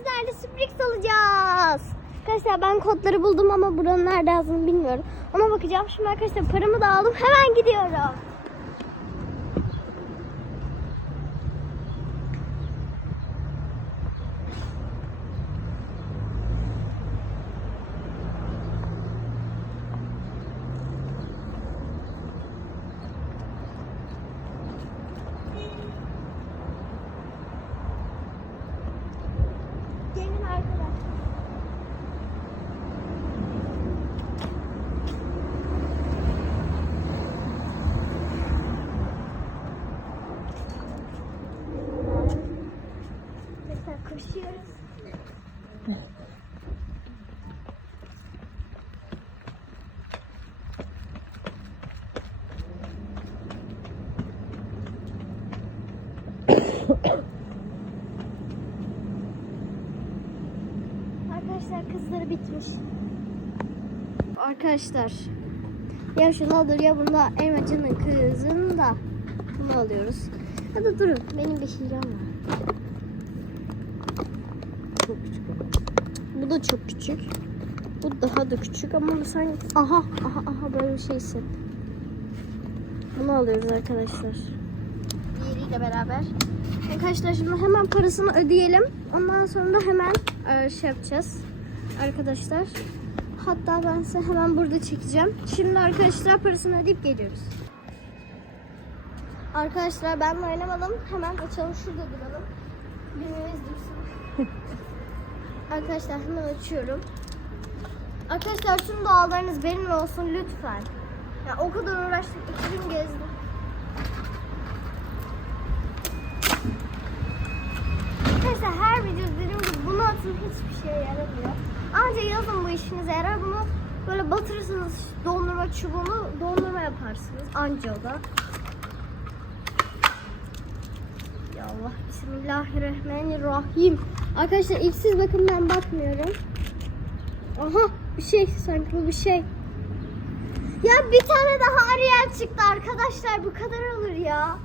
sizlerle sürpriz alacağız. Arkadaşlar ben kodları buldum ama buranın nerede yazdığını bilmiyorum. Ona bakacağım. Şimdi arkadaşlar paramı da aldım. Hemen gidiyorum. Arkadaşlar kızları bitmiş. Arkadaşlar ya şunu alır ya bunda elmacının kızını da bunu alıyoruz. Hadi durun benim bir hilem var. Çok küçük. Bu da çok küçük. Bu daha da küçük ama bu sanki... Aha aha aha böyle bir şey hissettim. Bunu alıyoruz arkadaşlar. Zeynep'le beraber. Arkadaşlar şimdi hemen parasını ödeyelim. Ondan sonra da hemen e, şey yapacağız. Arkadaşlar. Hatta ben size hemen burada çekeceğim. Şimdi arkadaşlar parasını ödeyip geliyoruz. Arkadaşlar ben oynamadım. Hemen açalım şurada duralım. Bilmemiz dursun. arkadaşlar hemen açıyorum. Arkadaşlar tüm dualarınız benimle olsun lütfen. Ya o kadar uğraştık 2000 hiçbir şeye yaramıyor. Anca yazın bu işinize yarar. Bunu böyle batırırsınız dondurma çubuğunu dondurma yaparsınız. Anca o da. Ya Allah Bismillahirrahmanirrahim. Arkadaşlar ilk siz bakın ben bakmıyorum. Aha bir şey sanki bu bir şey. Ya bir tane daha Ariel çıktı arkadaşlar bu kadar olur ya.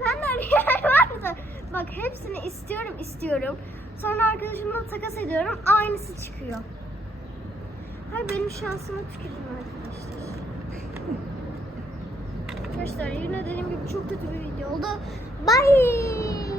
Ben de Ariel vardı. Bak hepsini istiyorum istiyorum. Sonra arkadaşımla takas ediyorum aynısı çıkıyor. Hay benim şansıma tükürdüm arkadaşlar. Arkadaşlar yine dediğim gibi çok kötü bir video oldu. Bye.